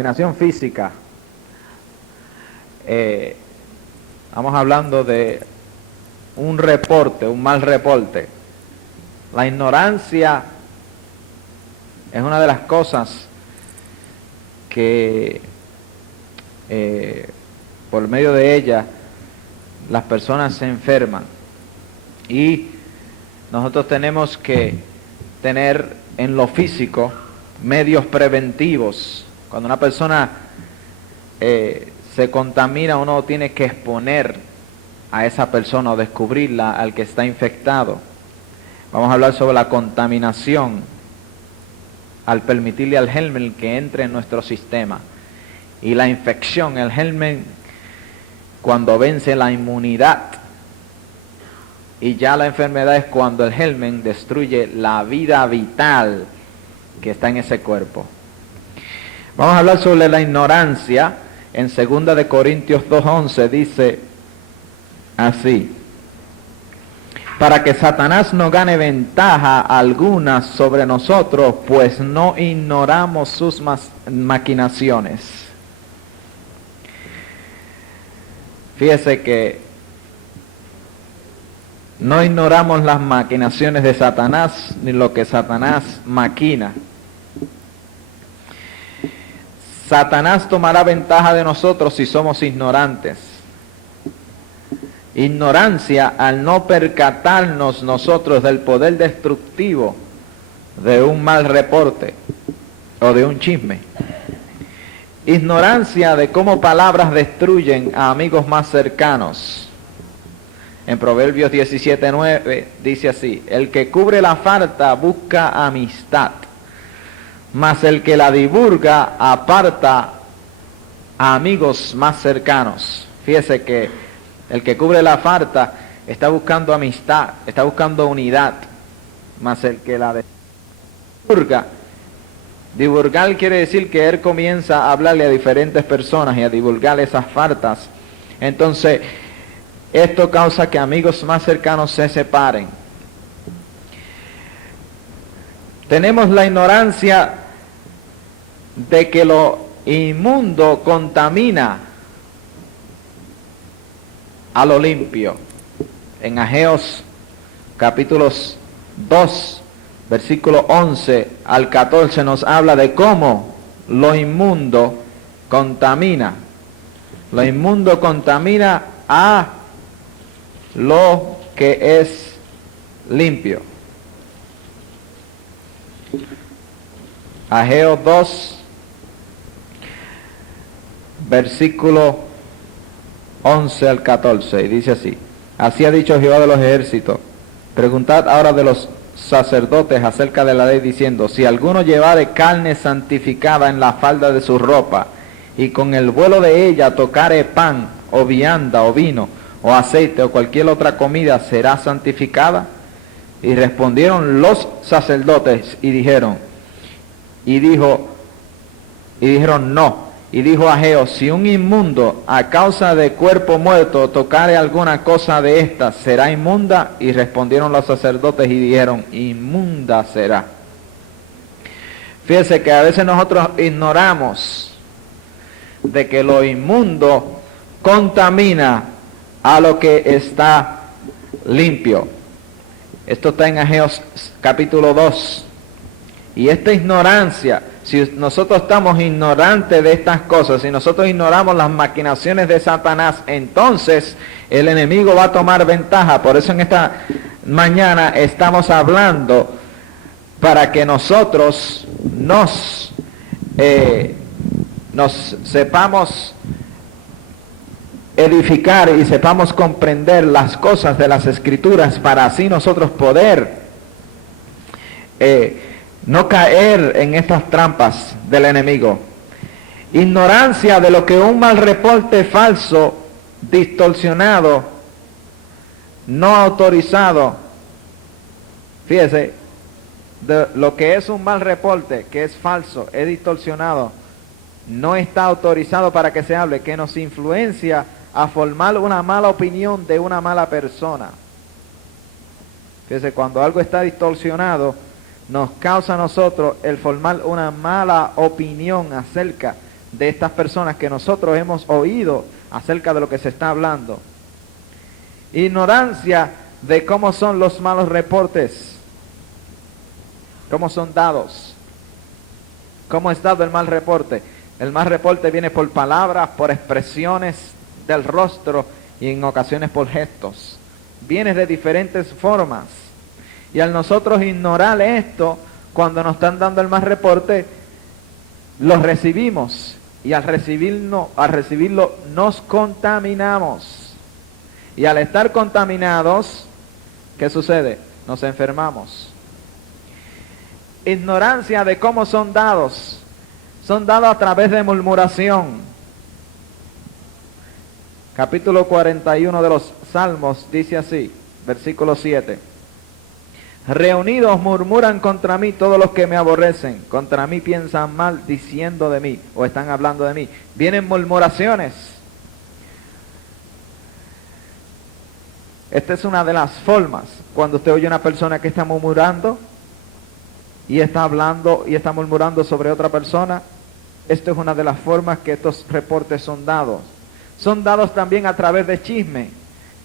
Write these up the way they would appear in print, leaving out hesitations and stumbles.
Contaminación física. Estamos hablando de un reporte, un mal reporte. La ignorancia es una de las cosas que por medio de ella las personas se enferman, y nosotros tenemos que tener en lo físico medios preventivos. Cuando una persona se contamina, uno tiene que exponer a esa persona o descubrirla al que está infectado. Vamos a hablar sobre la contaminación al permitirle al germen que entre en nuestro sistema, y la infección, el germen cuando vence la inmunidad, y ya la enfermedad es cuando el germen destruye la vida vital que está en ese cuerpo. Vamos a hablar sobre la ignorancia. En 2 de Corintios 2:11 dice así: para que Satanás no gane ventaja alguna sobre nosotros, pues no ignoramos sus maquinaciones. Fíjese que no ignoramos las maquinaciones de Satanás, ni lo que Satanás maquina. Satanás tomará ventaja de nosotros si somos ignorantes. Ignorancia al no percatarnos nosotros del poder destructivo de un mal reporte o de un chisme. Ignorancia de cómo palabras destruyen a amigos más cercanos. En Proverbios 17:9 dice así: el que cubre la falta busca amistad, mas el que la divulga aparta a amigos más cercanos. Fíjese que el que cubre la falta está buscando amistad, está buscando unidad, mas el que la divulgar quiere decir que él comienza a hablarle a diferentes personas y a divulgar esas faltas. Entonces, esto causa que amigos más cercanos se separen. Tenemos la ignorancia de que lo inmundo contamina a lo limpio. En Ageos capítulos 2, versículo 11 al 14 nos habla de cómo lo inmundo contamina. Lo inmundo contamina a lo que es limpio. Ageo 2, versículo 11 al 14, y dice así: así ha dicho Jehová de los ejércitos, preguntad ahora de los sacerdotes acerca de la ley, diciendo: si alguno llevare carne santificada en la falda de su ropa, y con el vuelo de ella tocare pan, o vianda, o vino, o aceite, o cualquier otra comida, ¿será santificada? Y respondieron los sacerdotes y dijeron no. Y dijo Ageo: si un inmundo a causa de cuerpo muerto tocare alguna cosa de estas, ¿será inmunda? Y respondieron los sacerdotes y dijeron: inmunda será. Fíjese que a veces nosotros ignoramos de que lo inmundo contamina a lo que está limpio. Esto está en Ageo capítulo 2. Y esta ignorancia, si nosotros estamos ignorantes de estas cosas, si nosotros ignoramos las maquinaciones de Satanás, entonces el enemigo va a tomar ventaja. Por eso en esta mañana estamos hablando para que nosotros nos sepamos edificar y sepamos comprender las cosas de las Escrituras, para así nosotros poder no caer en estas trampas del enemigo. Ignorancia de lo que un mal reporte falso, distorsionado, no autorizado. Fíjese, de lo que es un mal reporte, que es falso, es distorsionado, no está autorizado para que se hable, que nos influencia a formar una mala opinión de una mala persona. Fíjese, cuando algo está distorsionado, nos causa a nosotros el formar una mala opinión acerca de estas personas que nosotros hemos oído acerca de lo que se está hablando. Ignorancia de cómo son los malos reportes, cómo son dados, cómo es dado el mal reporte. El mal reporte viene por palabras, por expresiones del rostro y en ocasiones por gestos. Viene de diferentes formas. Y al nosotros ignorar esto, cuando nos están dando el mal reporte, lo recibimos. Y al recibirlo nos contaminamos. Y al estar contaminados, ¿qué sucede? Nos enfermamos. Ignorancia de cómo son dados. Son dados a través de murmuración. Capítulo 41 de los Salmos dice así, versículo 7. Reunidos murmuran contra mí todos los que me aborrecen. Contra mí piensan mal diciendo de mí, o están hablando de mí. Vienen murmuraciones. Esta es una de las formas. Cuando usted oye una persona que está murmurando y está hablando y está murmurando sobre otra persona, esto es una de las formas que estos reportes son dados. Son dados también a través de chisme.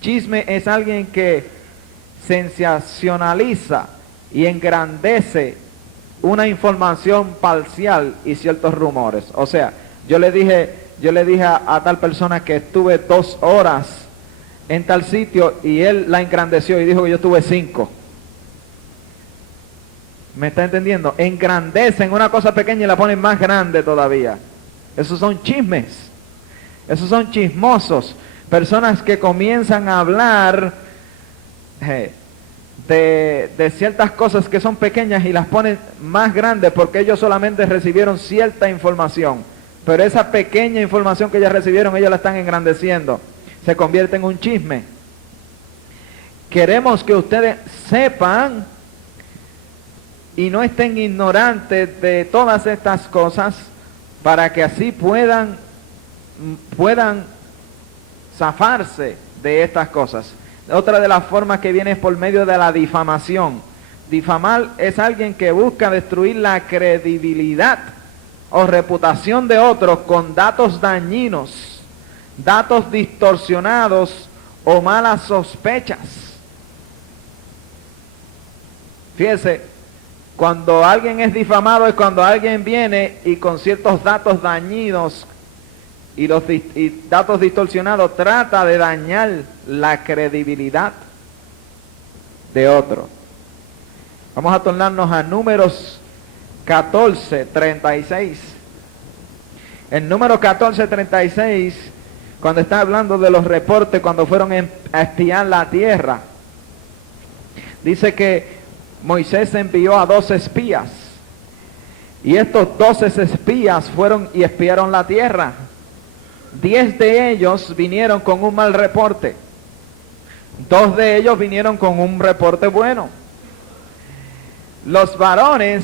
Chisme es alguien que sensacionaliza y engrandece una información parcial y ciertos rumores. O sea, yo le dije a tal persona que estuve 2 horas en tal sitio y él la engrandeció y dijo que yo estuve 5. ¿Me está entendiendo? Engrandecen una cosa pequeña y la ponen más grande todavía. Esos son chismes. Esos son chismosos. Personas que comienzan a hablar de ciertas cosas que son pequeñas y las ponen más grandes porque ellos solamente recibieron cierta información. Pero esa pequeña información que ellos recibieron, ellos la están engrandeciendo. Se convierte en un chisme. Queremos que ustedes sepan y no estén ignorantes de todas estas cosas para que así puedan zafarse de estas cosas. Otra de las formas que viene es por medio de la difamación. Difamar es alguien que busca destruir la credibilidad o reputación de otros con datos dañinos, datos distorsionados o malas sospechas. Fíjese, cuando alguien es difamado es cuando alguien viene y con ciertos datos dañinos y datos distorsionados trata de dañar la credibilidad de otro. Vamos a tornarnos a Números 14:36. En Números 14:36, cuando está hablando de los reportes cuando fueron a espiar la tierra, dice que Moisés envió a 2 espías. Y estos 12 espías fueron y espiaron la tierra. 10 de ellos vinieron con un mal reporte. 2 de ellos vinieron con un reporte bueno. Los varones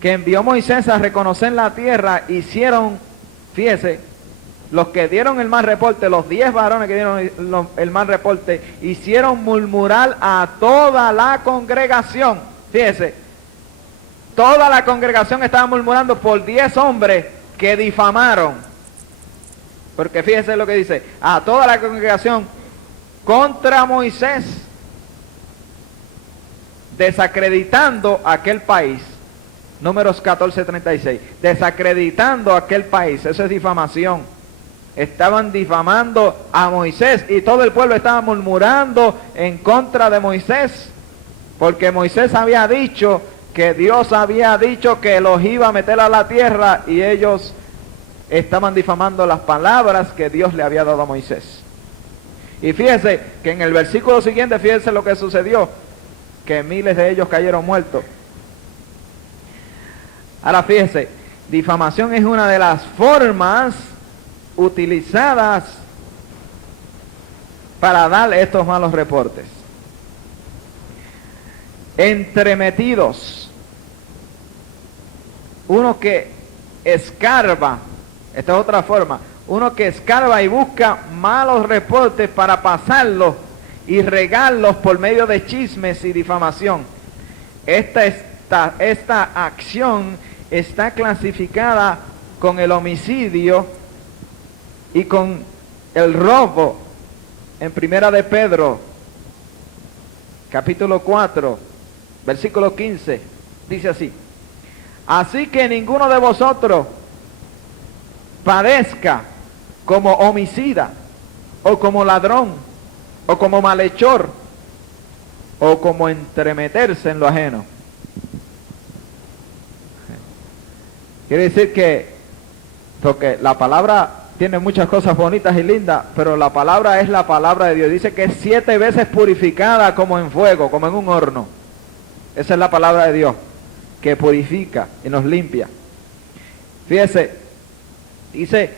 que envió Moisés a reconocer la tierra hicieron, fíjese, los que dieron el mal reporte, los 10 varones que dieron el mal reporte, hicieron murmurar a toda la congregación. Fíjese, toda la congregación estaba murmurando por 10 hombres que difamaron. Porque fíjese lo que dice, a toda la congregación contra Moisés, desacreditando aquel país. Números 14:36, desacreditando aquel país, eso es difamación. Estaban difamando a Moisés y todo el pueblo estaba murmurando en contra de Moisés, porque Moisés había dicho que Dios había dicho que los iba a meter a la tierra y ellos estaban difamando las palabras que Dios le había dado a Moisés. Y fíjese que en el versículo siguiente, fíjese lo que sucedió, que miles de ellos cayeron muertos. Ahora fíjese, difamación es una de las formas utilizadas para dar estos malos reportes. Entremetidos. Uno que escarba, esta es otra forma, uno que escarba y busca malos reportes para pasarlos y regarlos por medio de chismes y difamación. Esta acción está clasificada con el homicidio y con el robo. En Primera de Pedro, capítulo 4, versículo 15, dice así: así que ninguno de vosotros padezca como homicida, o como ladrón, o como malhechor, o como entremeterse en lo ajeno. Quiere decir que, porque la palabra tiene muchas cosas bonitas y lindas, pero la palabra es la palabra de Dios. Dice que es 7 veces purificada como en fuego, como en un horno. Esa es la palabra de Dios, que purifica y nos limpia. Fíjese, dice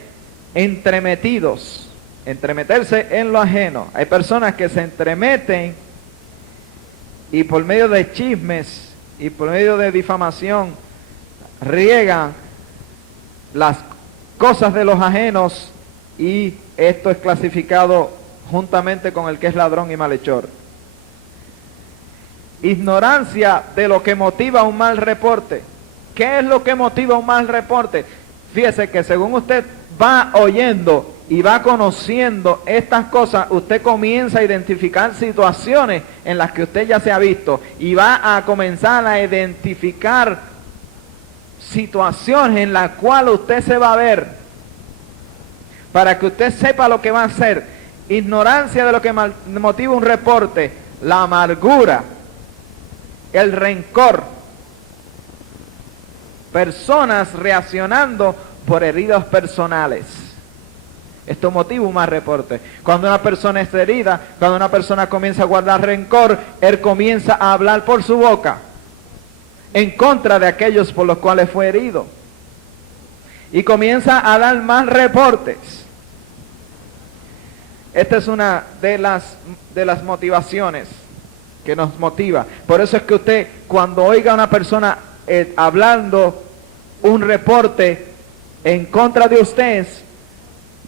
entremetidos, entremeterse en lo ajeno. Hay personas que se entremeten y por medio de chismes y por medio de difamación riegan las cosas de los ajenos, y esto es clasificado juntamente con el que es ladrón y malhechor. Ignorancia de lo que motiva un mal reporte. ¿Qué es lo que motiva un mal reporte? Fíjese que según usted va oyendo y va conociendo estas cosas, usted comienza a identificar situaciones en las que usted ya se ha visto, y va a comenzar a identificar situaciones en las cuales usted se va a ver, para que usted sepa lo que va a hacer. Ignorancia de lo que motiva un reporte, la amargura, el rencor, personas reaccionando por heridas personales. Esto motiva un mal reporte. Cuando una persona es herida, cuando una persona comienza a guardar rencor, él comienza a hablar por su boca en contra de aquellos por los cuales fue herido, y comienza a dar mal reportes. Esta es una de las motivaciones que nos motiva. Por eso es que usted, cuando oiga a una persona hablando un reporte en contra de usted,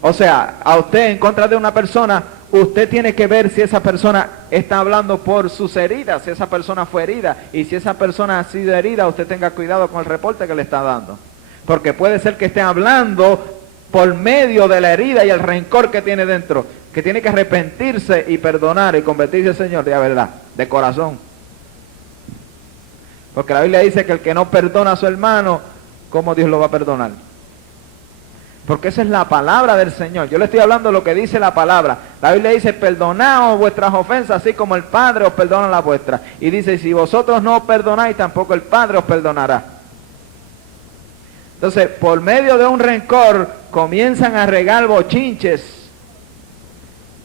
o sea, a usted en contra de una persona, usted tiene que ver si esa persona está hablando por sus heridas, si esa persona fue herida, y si esa persona ha sido herida, usted tenga cuidado con el reporte que le está dando, porque puede ser que esté hablando por medio de la herida y el rencor que tiene dentro, que tiene que arrepentirse y perdonar y convertirse al Señor, de verdad, de corazón. Porque la Biblia dice que el que no perdona a su hermano, ¿cómo Dios lo va a perdonar? Porque esa es la palabra del Señor. Yo le estoy hablando de lo que dice la palabra. La Biblia dice: perdonaos vuestras ofensas, así como el Padre os perdona las vuestras. Y dice: si vosotros no os perdonáis, tampoco el Padre os perdonará. Entonces, por medio de un rencor, comienzan a regar bochinches,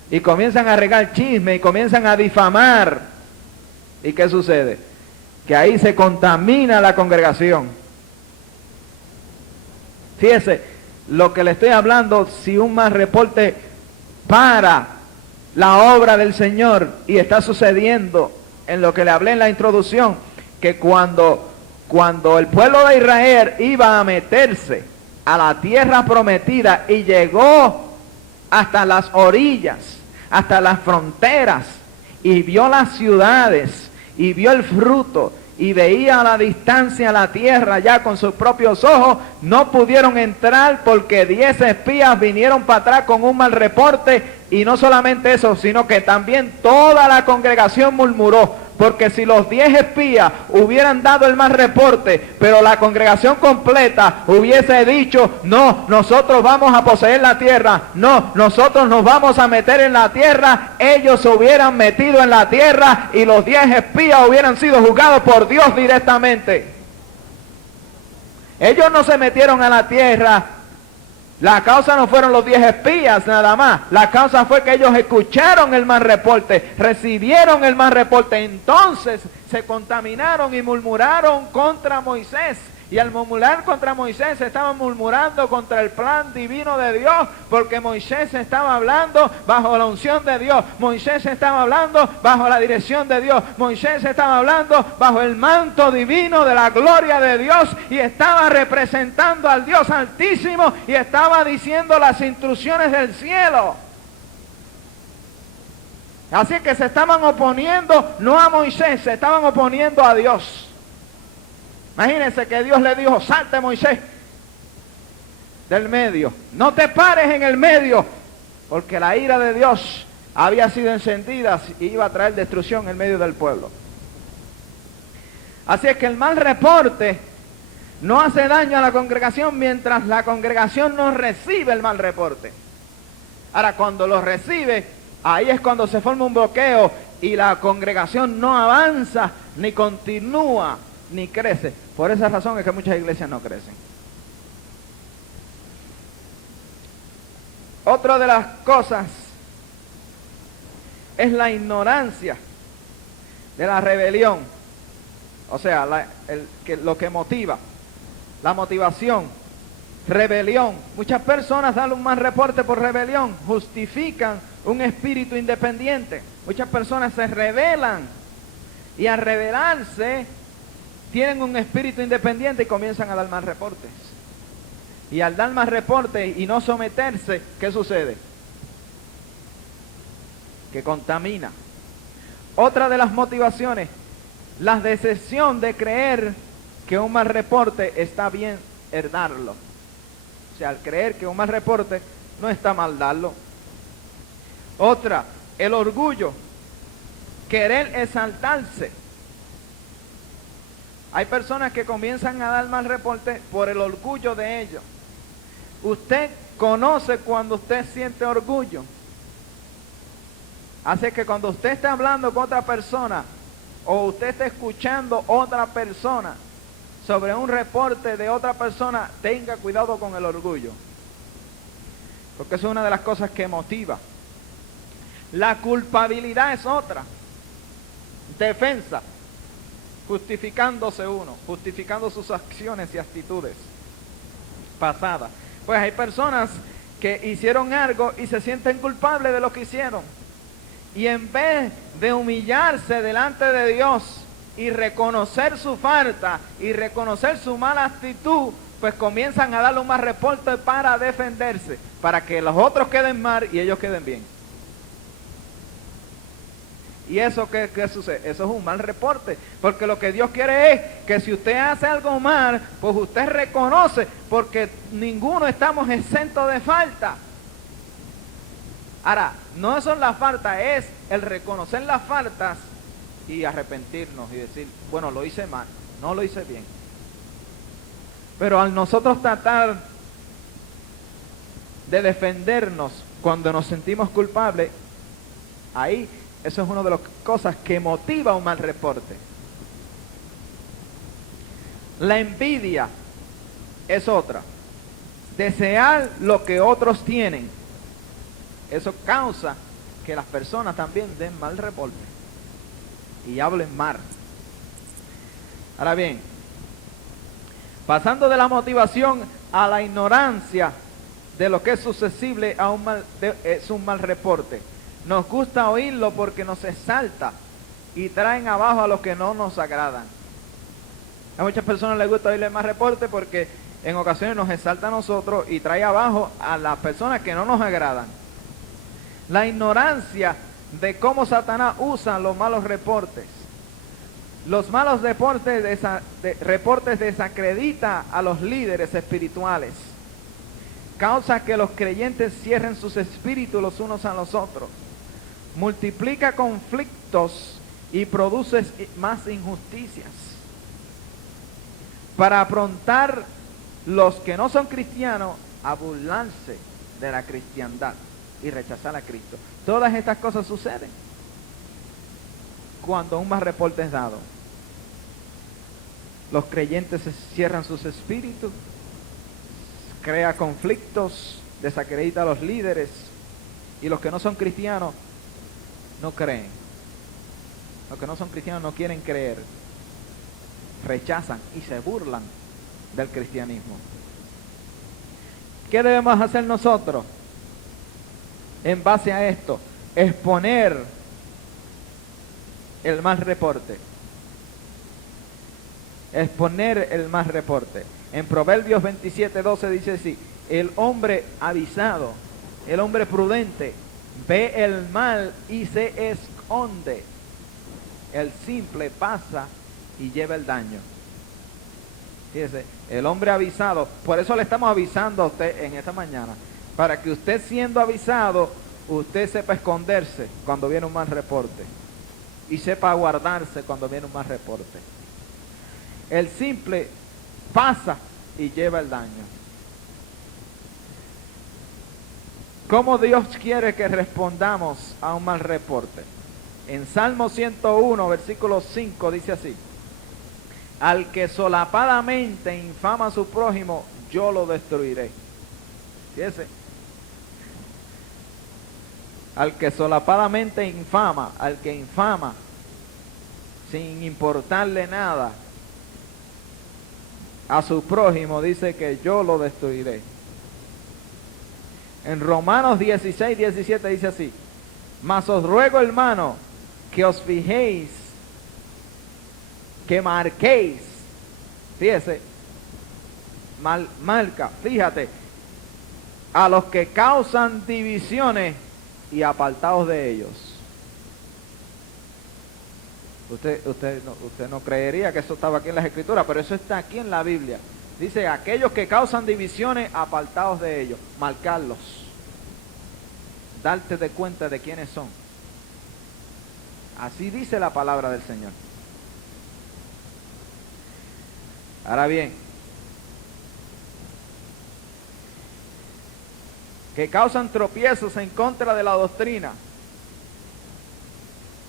y comienzan a regar chisme, y comienzan a difamar. ¿Y qué sucede? Que ahí se contamina la congregación. Fíjese, lo que le estoy hablando, si un mal reporte para la obra del Señor, y está sucediendo en lo que le hablé en la introducción, que cuando el pueblo de Israel iba a meterse a la tierra prometida y llegó hasta las orillas, hasta las fronteras, y vio las ciudades, y vio el fruto, y veía a la distancia la tierra ya con sus propios ojos, no pudieron entrar porque 10 espías vinieron para atrás con un mal reporte. Y no solamente eso, sino que también toda la congregación murmuró, porque si los 10 espías hubieran dado el mal reporte, pero la congregación completa hubiese dicho: no, nosotros vamos a poseer la tierra, no, nosotros nos vamos a meter en la tierra, ellos se hubieran metido en la tierra y los 10 espías hubieran sido juzgados por Dios directamente. Ellos no se metieron a la tierra. La causa no fueron los 10 espías nada más. La causa fue que ellos escucharon el mal reporte, recibieron el mal reporte. Entonces se contaminaron y murmuraron contra Moisés. Y al murmurar contra Moisés, estaban murmurando contra el plan divino de Dios, porque Moisés estaba hablando bajo la unción de Dios. Moisés estaba hablando bajo la dirección de Dios. Moisés estaba hablando bajo el manto divino de la gloria de Dios, y estaba representando al Dios Altísimo, y estaba diciendo las instrucciones del cielo. Así que se estaban oponiendo no a Moisés, se estaban oponiendo a Dios. Imagínense que Dios le dijo: salte, Moisés. del medio. No te pares en el medio, porque la ira de Dios había sido encendida y iba a traer destrucción en medio del pueblo. Así es que el mal reporte no hace daño a la congregación mientras la congregación no recibe el mal reporte. Ahora, cuando lo recibe, ahí es cuando se forma un bloqueo y la congregación no avanza, ni continúa, ni crece. Por esa razón es que muchas iglesias no crecen. Otra de las cosas es la ignorancia de la rebelión. O sea, lo que motiva, la motivación, rebelión. Muchas personas dan un mal reporte por rebelión, justifican un espíritu independiente. Muchas personas se rebelan y al rebelarse tienen un espíritu independiente y comienzan a dar mal reportes. Y al dar mal reporte y no someterse, ¿qué sucede? Que contamina. Otra de las motivaciones, la decepción de creer que un mal reporte está bien darlo. O sea, al creer que un mal reporte no está mal darlo. Otra, el orgullo, querer exaltarse. Hay personas que comienzan a dar mal reporte por el orgullo de ellos. Usted conoce cuando usted siente orgullo. Así que cuando usted está hablando con otra persona o usted está escuchando otra persona sobre un reporte de otra persona, tenga cuidado con el orgullo. Porque es una de las cosas que motiva. La culpabilidad es otra. Defensa. Justificándose uno, justificando sus acciones y actitudes pasadas. Pues hay personas que hicieron algo y se sienten culpables de lo que hicieron. Y en vez de humillarse delante de Dios y reconocer su falta y reconocer su mala actitud, pues comienzan a darle un mal reporte para defenderse, para que los otros queden mal y ellos queden bien. ¿Y eso qué sucede? Eso es un mal reporte, porque lo que Dios quiere es que si usted hace algo mal, pues usted reconoce, porque ninguno estamos exentos de falta. Ahora, no son las faltas, es el reconocer las faltas y arrepentirnos y decir, bueno, lo hice mal, no lo hice bien. Pero al nosotros tratar de defendernos cuando nos sentimos culpables, ahí eso es una de las cosas que motiva un mal reporte. La envidia es otra. Desear lo que otros tienen. Eso causa que las personas también den mal reporte y hablen mal. Ahora bien, pasando de la motivación a la ignorancia de lo que es susceptible a es un mal reporte. Nos gusta oírlo porque nos exalta y traen abajo a los que no nos agradan. A muchas personas les gusta oírle más reporte porque en ocasiones nos exalta a nosotros y trae abajo a las personas que no nos agradan. La ignorancia de cómo Satanás usa los malos reportes. Los malos reportes desacreditan a los líderes espirituales. Causa que los creyentes cierren sus espíritus los unos a los otros. Multiplica conflictos y produce más injusticias. Para aprontar los que no son cristianos a burlarse de la cristiandad y rechazar a Cristo. Todas estas cosas suceden cuando un mal reporte es dado. Los creyentes cierran sus espíritus, crea conflictos, desacredita a los líderes y los que no son cristianos no creen. Los que no son cristianos no quieren creer, rechazan y se burlan del cristianismo. ¿Qué debemos hacer nosotros en base a esto? Exponer el mal reporte. Exponer el mal reporte. En Proverbios 27:12 dice así: el hombre avisado, el hombre prudente, ve el mal y se esconde. El simple pasa y lleva el daño. Fíjese, El hombre avisado. Por eso le estamos avisando a usted en esta mañana. Para que usted, siendo avisado, usted sepa esconderse cuando viene un mal reporte. Y sepa guardarse cuando viene un mal reporte. El simple pasa y lleva el daño. ¿Cómo Dios quiere que respondamos a un mal reporte? En Salmo 101, versículo 5 dice así: al que solapadamente infama a su prójimo, yo lo destruiré. Fíjese. Al que solapadamente infama, al que infama, sin importarle nada a su prójimo, dice que yo lo destruiré. En Romanos 16, 17 dice así: mas os ruego, hermano, que os fijéis, que marquéis, fíjese, marca, fíjate, a los que causan divisiones y apartaos de ellos. Usted no creería que eso estaba aquí en las Escrituras, pero eso está aquí en la Biblia. Dice, aquellos que causan divisiones, apartaos de ellos, marcarlos, darte de cuenta de quiénes son. Así dice la palabra del Señor. Ahora bien, que causan tropiezos en contra de la doctrina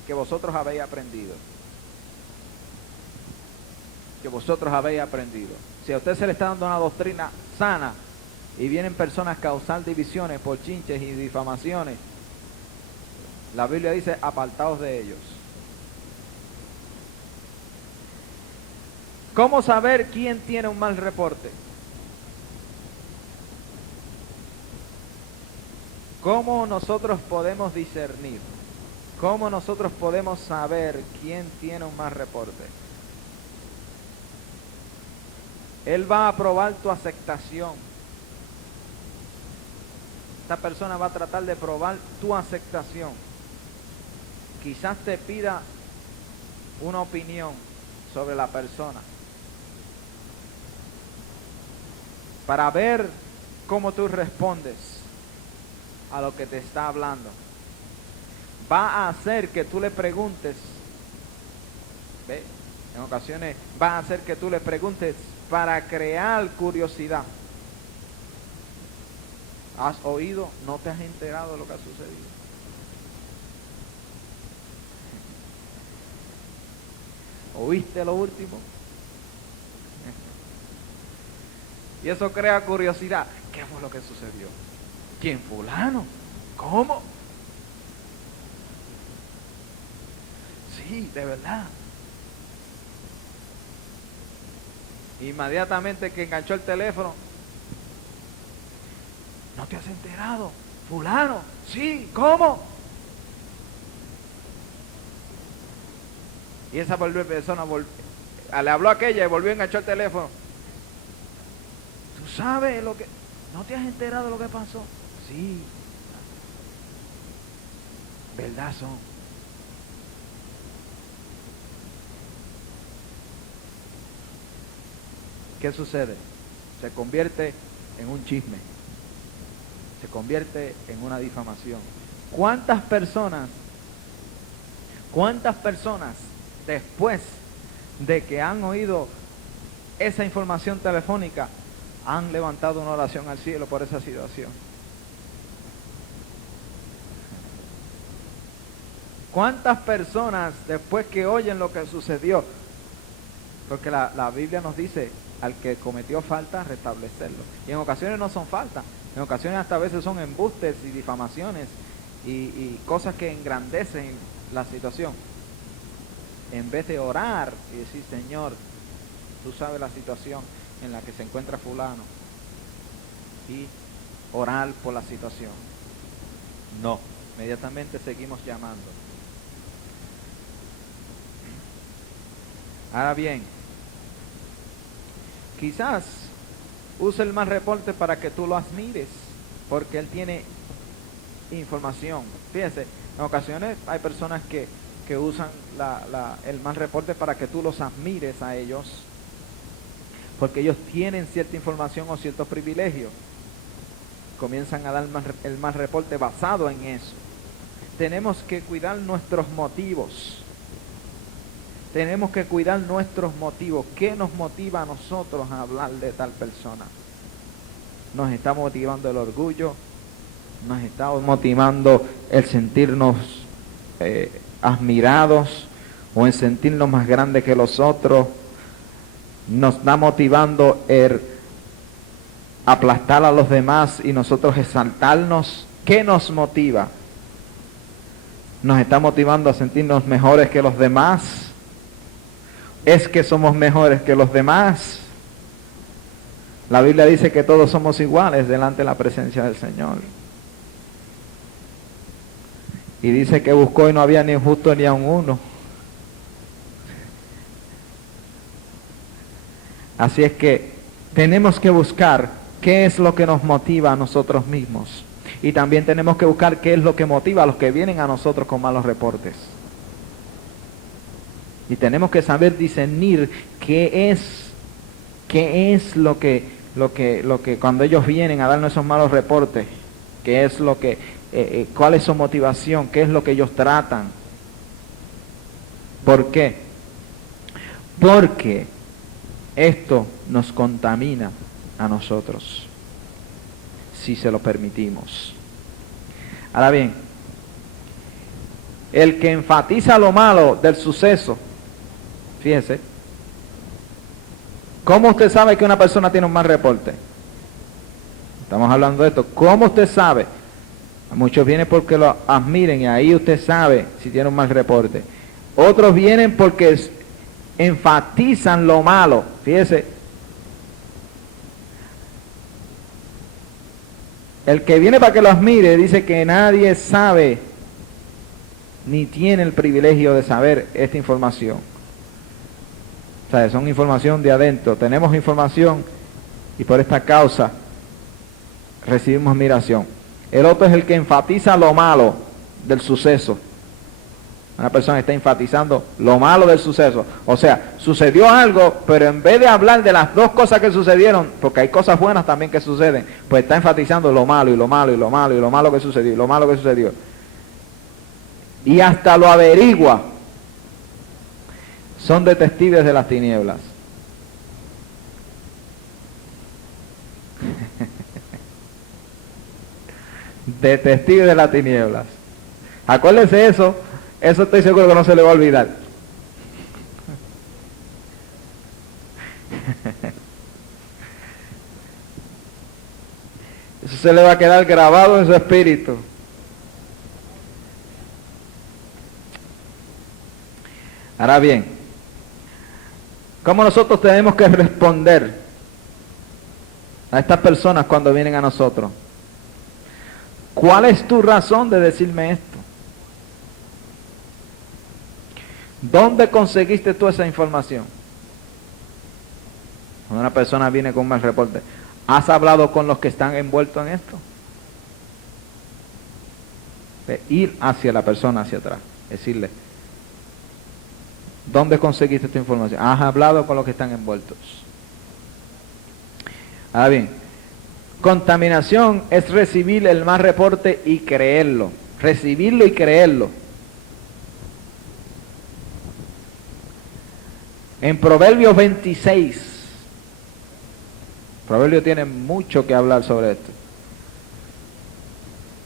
que vosotros habéis aprendido. Que vosotros habéis aprendido. Si a usted se le está dando una doctrina sana y vienen personas a causar divisiones por chinches y difamaciones, la Biblia dice, apartaos de ellos. ¿Cómo saber quién tiene un mal reporte? ¿Cómo nosotros podemos discernir? ¿Cómo nosotros podemos saber quién tiene un mal reporte? Él va a probar tu aceptación. Esta persona va a tratar de probar tu aceptación. Quizás te pida una opinión sobre la persona, para ver cómo tú respondes a lo que te está hablando. Va a hacer que tú le preguntes, ¿ve? En ocasiones va a hacer que tú le preguntes para crear curiosidad. ¿Has oído? ¿No te has enterado de lo que ha sucedido? ¿Oíste lo último? Y eso crea curiosidad. ¿Qué fue lo que sucedió? ¿Quién? ¿Fulano? ¿Cómo? Sí, de verdad. Inmediatamente que enganchó el teléfono, ¿no te has enterado? ¿Fulano? Sí, ¿cómo? Y esa persona le habló a aquella y volvió a enganchar el teléfono. ¿Tú sabes lo que? ¿No te has enterado de lo que pasó? Sí. ¿Verdad son? ¿Qué sucede? Se convierte en un chisme. Se convierte en una difamación. ¿Cuántas personas después de que han oído esa información telefónica han levantado una oración al cielo por esa situación? ¿Cuántas personas después que oyen lo que sucedió? Porque la Biblia nos dice, al que cometió falta, restablecerlo. Y en ocasiones no son faltas, en ocasiones hasta a veces son embustes y difamaciones y cosas que engrandecen la situación. En vez de orar y decir, Señor, tú sabes la situación en la que se encuentra fulano, y orar por la situación. No, inmediatamente seguimos llamando. Ahora bien, quizás use el mal reporte para que tú lo admires, porque él tiene información. Fíjense, en ocasiones hay personas que usan el mal reporte para que tú los admires a ellos, porque ellos tienen cierta información o ciertos privilegios. Comienzan a dar el mal reporte basado en eso. Tenemos que cuidar nuestros motivos. Tenemos que cuidar nuestros motivos. ¿Qué nos motiva a nosotros a hablar de tal persona? Nos está motivando el orgullo, nos está motivando el sentirnos admirados o en sentirnos más grandes que los otros. Nos está motivando el aplastar a los demás y nosotros exaltarnos. ¿Qué nos motiva? ¿Nos está motivando a sentirnos mejores que los demás? ¿Es que somos mejores que los demás? La Biblia dice que todos somos iguales delante de la presencia del Señor. Y dice que buscó y no había ni un justo ni aun uno. Así es que tenemos que buscar qué es lo que nos motiva a nosotros mismos. Y también tenemos que buscar qué es lo que motiva a los que vienen a nosotros con malos reportes. Y tenemos que saber discernir qué es lo que cuando ellos vienen a darnos esos malos reportes, qué es lo que, cuál es su motivación, qué es lo que ellos tratan. ¿Por qué? Porque esto nos contamina a nosotros, si se lo permitimos. Ahora bien, el que enfatiza lo malo del suceso, fíjese, ¿cómo usted sabe que una persona tiene un mal reporte? Estamos hablando de esto. ¿Cómo usted sabe? Muchos vienen porque lo admiren y ahí usted sabe si tiene un mal reporte. Otros vienen porque enfatizan lo malo. Fíjese, el que viene para que lo admire dice que nadie sabe ni tiene el privilegio de saber esta información. O sea, son información de adentro. Tenemos información y por esta causa recibimos admiración. El otro es el que enfatiza lo malo del suceso. Una persona está enfatizando lo malo del suceso. O sea, sucedió algo, pero en vez de hablar de las dos cosas que sucedieron, porque hay cosas buenas también que suceden, pues está enfatizando lo malo y lo malo y lo malo y lo malo que sucedió y lo malo que sucedió. Y hasta lo averigua. Son detectives de las tinieblas. Detectives de las tinieblas. Acuérdense eso estoy seguro que no se le va a olvidar. Eso se le va a quedar grabado en su espíritu. Ahora bien, ¿cómo nosotros tenemos que responder a estas personas cuando vienen a nosotros? ¿Cuál es tu razón de decirme esto? ¿Dónde conseguiste tú esa información? Cuando una persona viene con un mal reporte, ¿has hablado con los que están envueltos en esto? De ir hacia la persona, hacia atrás, decirle, ¿dónde conseguiste esta información? ¿Has hablado con los que están envueltos? Ahora bien, contaminación es recibir el mal reporte y creerlo. Recibirlo y creerlo. En Proverbios 26, Proverbios tiene mucho que hablar sobre esto.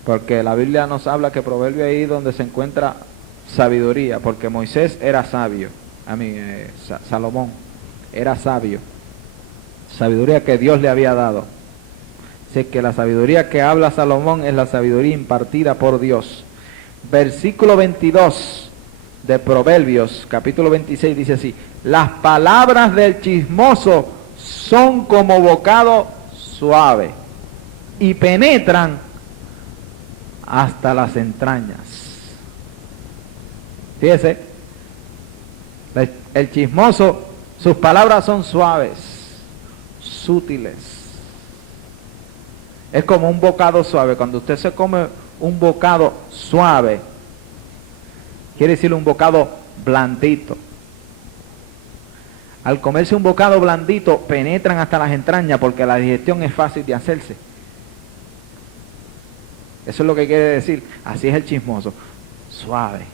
Porque la Biblia nos habla que Proverbios es ahí donde se encuentra sabiduría, porque Moisés era sabio, Salomón era sabio, sabiduría que Dios le había dado. Así que la sabiduría que habla Salomón es la sabiduría impartida por Dios. Versículo 22 de Proverbios, capítulo 26, dice así: las palabras del chismoso son como bocado suave y penetran hasta las entrañas. Fíjese, el chismoso, sus palabras son suaves, sutiles. Es como un bocado suave. Cuando usted se come un bocado suave, quiere decir un bocado blandito. al comerse un bocado blandito, penetran hasta las entrañas porque la digestión es fácil de hacerse. Eso es lo que quiere decir. Así es el chismoso. Suave.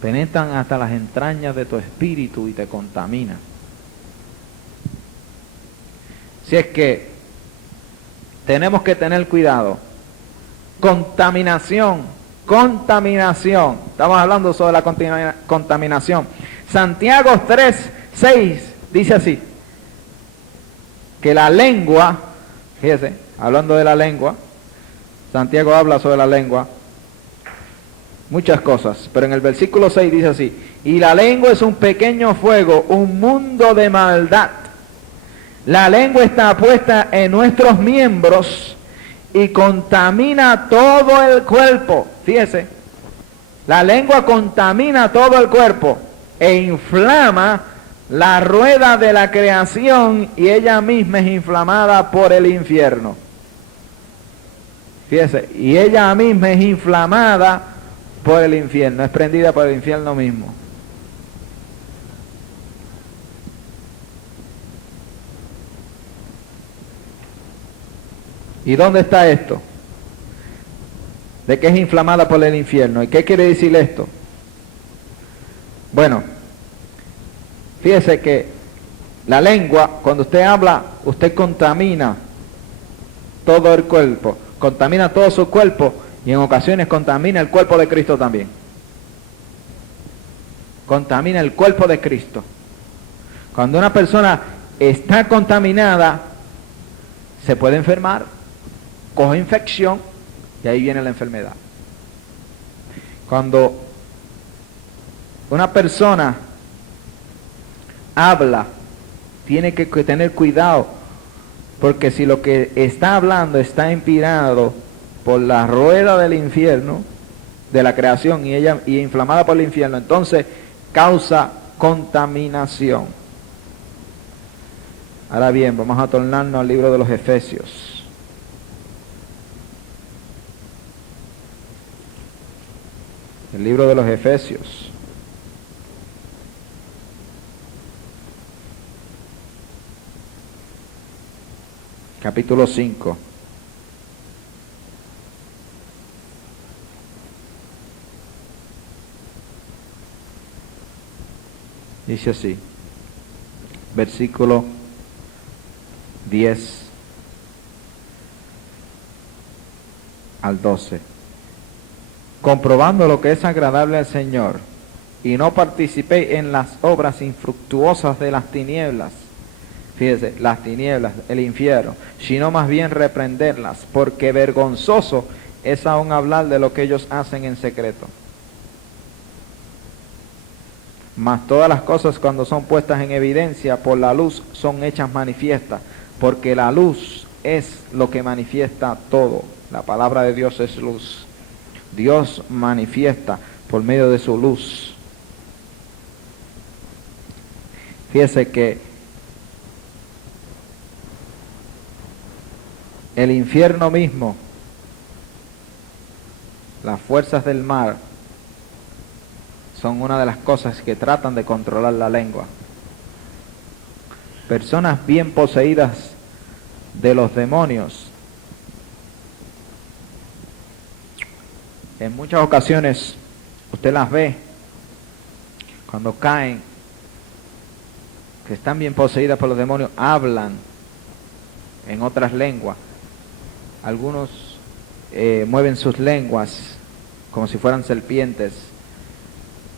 Penetran hasta las entrañas de tu espíritu y te contaminan. Si es que tenemos que tener cuidado. Contaminación. Estamos hablando sobre la contaminación. Santiago 3:6 dice así. Que la lengua, fíjese, hablando de la lengua, Santiago habla sobre la lengua, muchas cosas, pero en el versículo 6 dice así: y la lengua es un pequeño fuego, un mundo de maldad. La lengua está puesta en nuestros miembros y contamina todo el cuerpo. Fíjese, la lengua contamina todo el cuerpo e inflama la rueda de la creación y ella misma es inflamada por el infierno. Fíjese, y ella misma es inflamada por el infierno, es prendida por el infierno mismo. ¿Y dónde está esto? De que es inflamada por el infierno. ¿Y qué quiere decir esto? Bueno, fíjese que la lengua, cuando usted habla, usted contamina todo el cuerpo, contamina todo su cuerpo y en ocasiones contamina el cuerpo de Cristo también. Contamina el cuerpo de Cristo. Cuando una persona está contaminada, se puede enfermar, coge infección y ahí viene la enfermedad. Cuando una persona habla, tiene que tener cuidado, porque si lo que está hablando está inspirado por la rueda del infierno, de la creación, y inflamada por el infierno, entonces causa contaminación. Ahora bien, vamos a tornarnos al libro de los Efesios. El libro de los Efesios. Capítulo 5. Dice así, versículo 10 al 12. Comprobando lo que es agradable al Señor, y no participéis en las obras infructuosas de las tinieblas. Fíjese, las tinieblas, el infierno, sino más bien reprenderlas, porque vergonzoso es aún hablar de lo que ellos hacen en secreto. Mas todas las cosas, cuando son puestas en evidencia por la luz, son hechas manifiestas, porque la luz es lo que manifiesta todo. La palabra de Dios es luz. Dios manifiesta por medio de su luz. Fíjese que el infierno mismo, las fuerzas del mar, son una de las cosas que tratan de controlar la lengua. Personas bien poseídas de los demonios, en muchas ocasiones usted las ve cuando caen, que están bien poseídas por los demonios, hablan en otras lenguas. Algunos mueven sus lenguas como si fueran serpientes.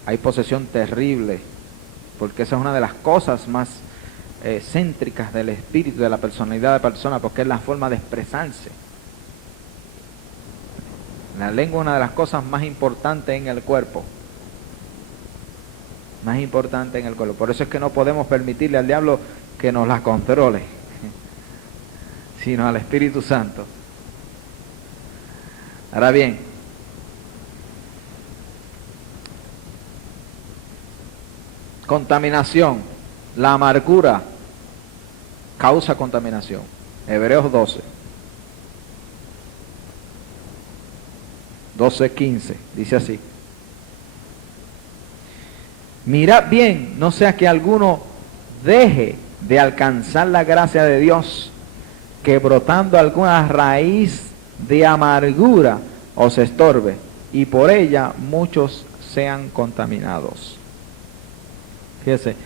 Hay posesión terrible, porque esa es una de las cosas más céntricas del espíritu, de la personalidad de la persona, porque es la forma de expresarse. La lengua es una de las cosas más importantes en el cuerpo. Más importante en el cuerpo. Por eso es que no podemos permitirle al diablo que nos la controle, sino al Espíritu Santo. Ahora bien, contaminación. La amargura causa contaminación. Hebreos 12:15, dice así: mirad bien, no sea que alguno deje de alcanzar la gracia de Dios, que brotando alguna raíz de amargura os estorbe, y por ella muchos sean contaminados. Fíjese,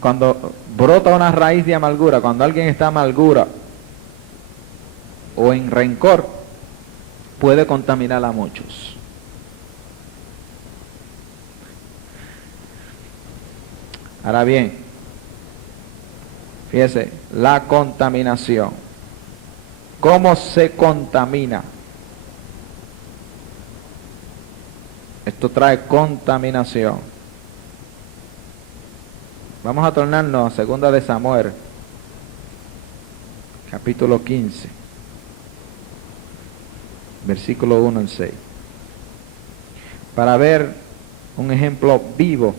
cuando brota una raíz de amargura, cuando alguien está amargura o en rencor, puede contaminar a muchos. Ahora bien, fíjese, la contaminación. ¿Cómo se contamina? Esto trae contaminación. Vamos a tornarnos a 2 de Samuel, capítulo 15, versículo 1 al 6, para ver un ejemplo vivo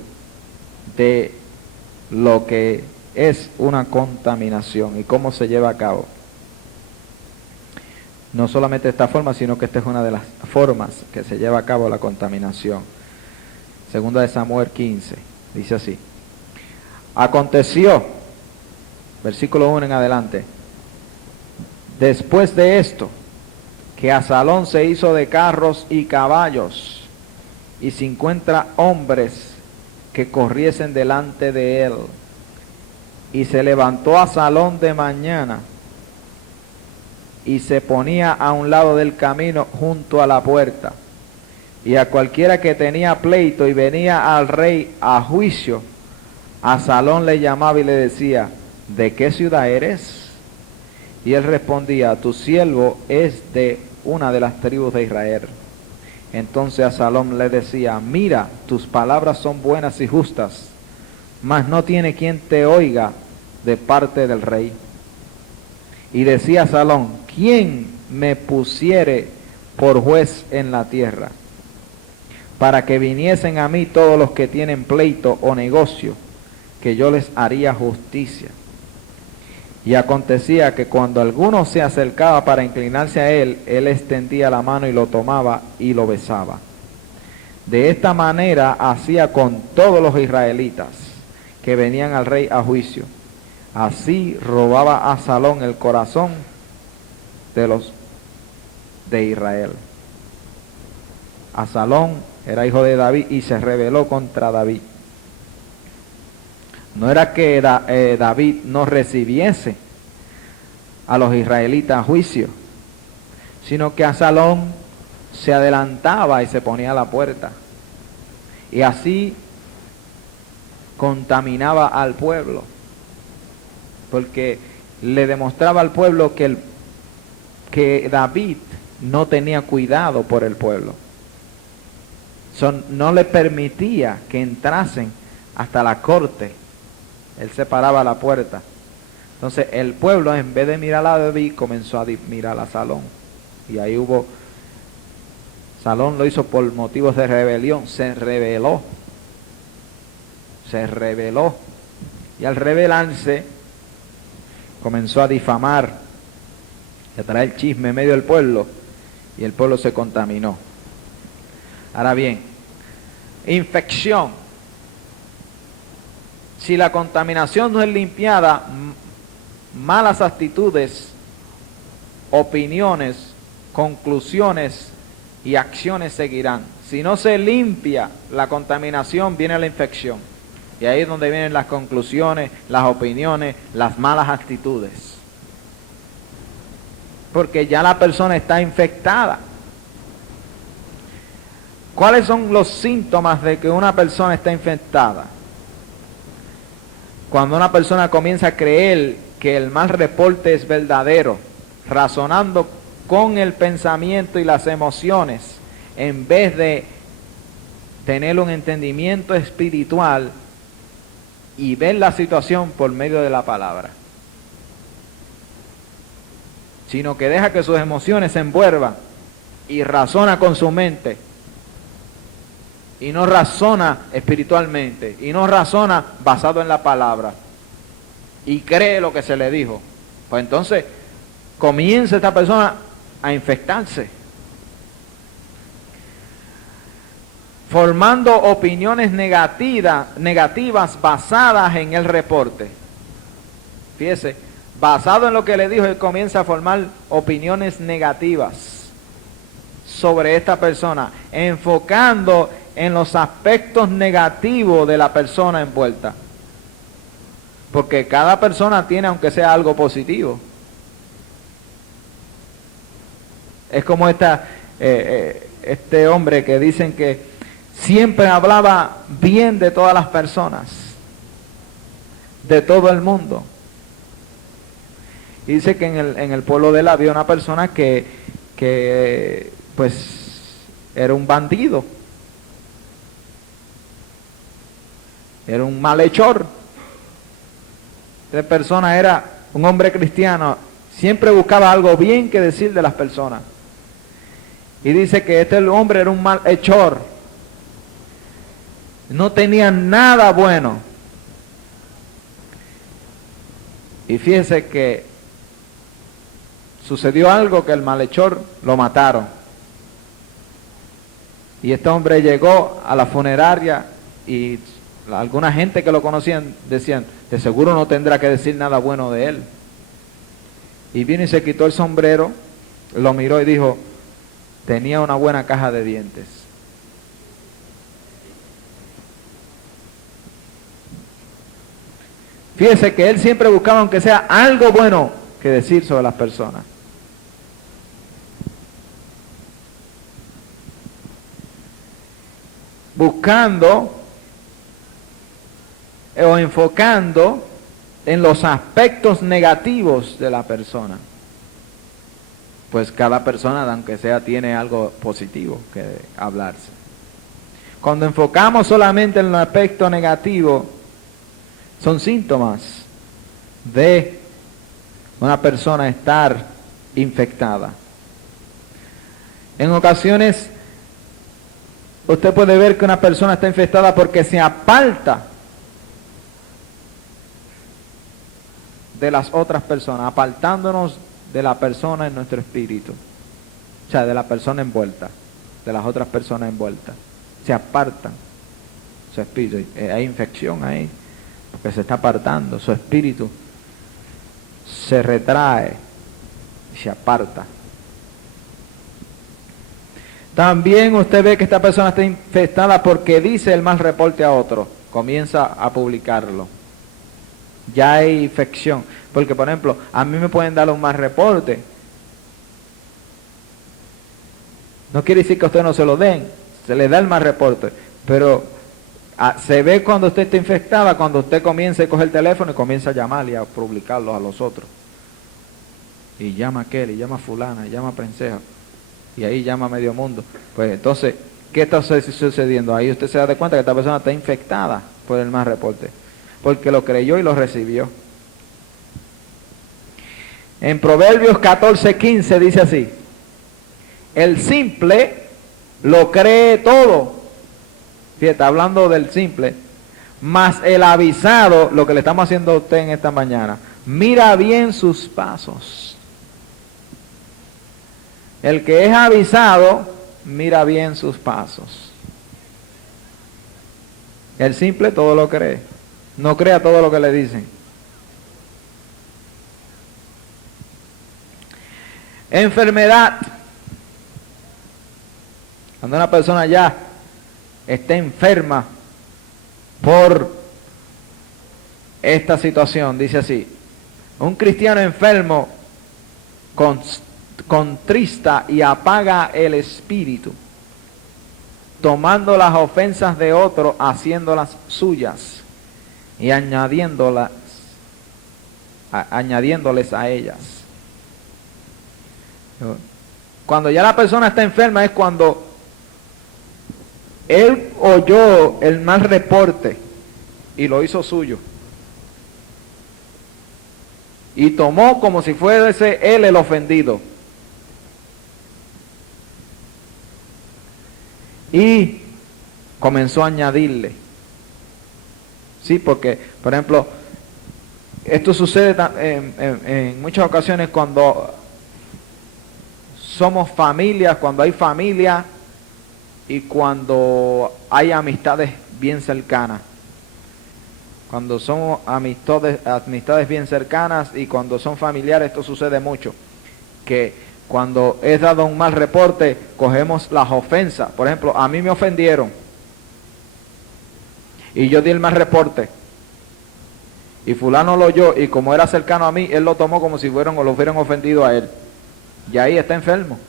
de lo que es una contaminación y cómo se lleva a cabo. No solamente de esta forma, sino que esta es una de las formas que se lleva a cabo la contaminación. 2 de Samuel 15, dice así. Aconteció, versículo 1 en adelante, después de esto, que Absalón se hizo de carros y caballos, y 50 hombres que corriesen delante de él. Y se levantó Absalón de mañana, y se ponía a un lado del camino junto a la puerta. Y a cualquiera que tenía pleito y venía al rey a juicio, Absalón le llamaba y le decía, ¿de qué ciudad eres? Y él respondía, tu siervo es de una de las tribus de Israel. Entonces Absalón le decía, mira, tus palabras son buenas y justas, mas no tiene quien te oiga de parte del rey. Y decía Absalón, ¿quién me pusiere por juez en la tierra? Para que viniesen a mí todos los que tienen pleito o negocio, que yo les haría justicia. Y acontecía que cuando alguno se acercaba para inclinarse a él, él extendía la mano y lo tomaba y lo besaba. De esta manera hacía con todos los israelitas que venían al rey a juicio. Así robaba a Absalón el corazón de los de Israel. Absalón era hijo de David y se rebeló contra David. No era que David no recibiese a los israelitas a juicio, sino que Absalón se adelantaba y se ponía a la puerta. Y así contaminaba al pueblo, porque le demostraba al pueblo que David no tenía cuidado por el pueblo. No le permitía que entrasen hasta la corte. Él se paraba a la puerta. Entonces el pueblo, en vez de mirar a David, comenzó a mirar a Absalón. Y ahí Absalón lo hizo por motivos de rebelión. Se rebeló. Y al rebelarse, comenzó a difamar, a traer chisme en medio del pueblo. Y el pueblo se contaminó. Ahora bien, infección. Si la contaminación no es limpiada, malas actitudes, opiniones, conclusiones y acciones seguirán. Si no se limpia la contaminación, viene la infección. Y ahí es donde vienen las conclusiones, las opiniones, las malas actitudes. Porque ya la persona está infectada. ¿Cuáles son los síntomas de que una persona está infectada? Cuando una persona comienza a creer que el mal reporte es verdadero, razonando con el pensamiento y las emociones, en vez de tener un entendimiento espiritual y ver la situación por medio de la palabra, sino que deja que sus emociones se envuelvan y razona con su mente, y no razona espiritualmente, y no razona basado en la palabra, y cree lo que se le dijo. Pues entonces comienza esta persona a infectarse, formando opiniones negativas basadas en el reporte. fíjese, basado en lo que le dijo, él comienza a formar opiniones negativas sobre esta persona, enfocando en los aspectos negativos de la persona envuelta. Porque cada persona tiene, aunque sea algo positivo. Es como este hombre que dicen que siempre hablaba bien de todas las personas, de todo el mundo. Y dice que en el pueblo de él había una persona que pues era un bandido, era un malhechor. Esta persona era un hombre cristiano, siempre buscaba algo bien que decir de las personas. Y dice que este hombre era un malhechor, no tenía nada bueno. Y fíjese que sucedió algo, que el malhechor lo mataron. Y este hombre llegó a la funeraria y alguna gente que lo conocían decían, de seguro no tendrá que decir nada bueno de él. Y vino y se quitó el sombrero, lo miró y dijo, tenía una buena caja de dientes. Fíjese que él siempre buscaba, aunque sea algo bueno que decir sobre las personas. Buscando o enfocando en los aspectos negativos de la persona. Pues cada persona, aunque sea, tiene algo positivo que hablarse. Cuando enfocamos solamente en el aspecto negativo, son síntomas de una persona estar infectada. En ocasiones, usted puede ver que una persona está infectada porque se aparta de las otras personas, apartándonos de la persona en nuestro espíritu, o sea, de la persona envuelta, de las otras personas envueltas, se apartan su espíritu, hay infección ahí, porque se está apartando, su espíritu se retrae y se aparta. También usted ve que esta persona está infectada porque dice el mal reporte a otro, comienza a publicarlo. Ya hay infección, porque por ejemplo, a mí me pueden dar un mal reporte. No quiere decir que a usted no se lo den, se le da el mal reporte, pero se ve cuando usted está infectada, cuando usted comienza a coger el teléfono y comienza a llamar y a publicarlos a los otros. Y llama a aquel, y llama a fulana, y llama a Prenseja, y ahí llama a medio mundo. Pues entonces, ¿qué está sucediendo? Ahí usted se da cuenta que esta persona está infectada por el mal reporte, porque lo creyó y lo recibió. En Proverbios 14:15 dice así: el simple lo cree todo. Fíjate, hablando del simple, mas el avisado, lo que le estamos haciendo a usted en esta mañana, mira bien sus pasos. El que es avisado, mira bien sus pasos. El simple todo lo cree, no crea todo lo que le dicen. Enfermedad. Cuando una persona ya está enferma por esta situación, dice así: un cristiano enfermo contrista y apaga el espíritu, tomando las ofensas de otro, haciéndolas suyas y añadiéndoles a ellas. Cuando ya la persona está enferma es cuando él oyó el mal reporte y lo hizo suyo. Y tomó como si fuese él el ofendido. Y comenzó a añadirle. Sí, porque, por ejemplo, esto sucede en muchas ocasiones cuando somos familias, cuando hay familia y cuando hay amistades bien cercanas. Cuando son amistades bien cercanas y cuando son familiares, esto sucede mucho. Que cuando es dado un mal reporte, cogemos las ofensas. Por ejemplo, a mí me ofendieron y yo di el mal reporte. Y fulano lo oyó y como era cercano a mí, él lo tomó como si lo hubieran ofendido a él. Y ahí está enfermo.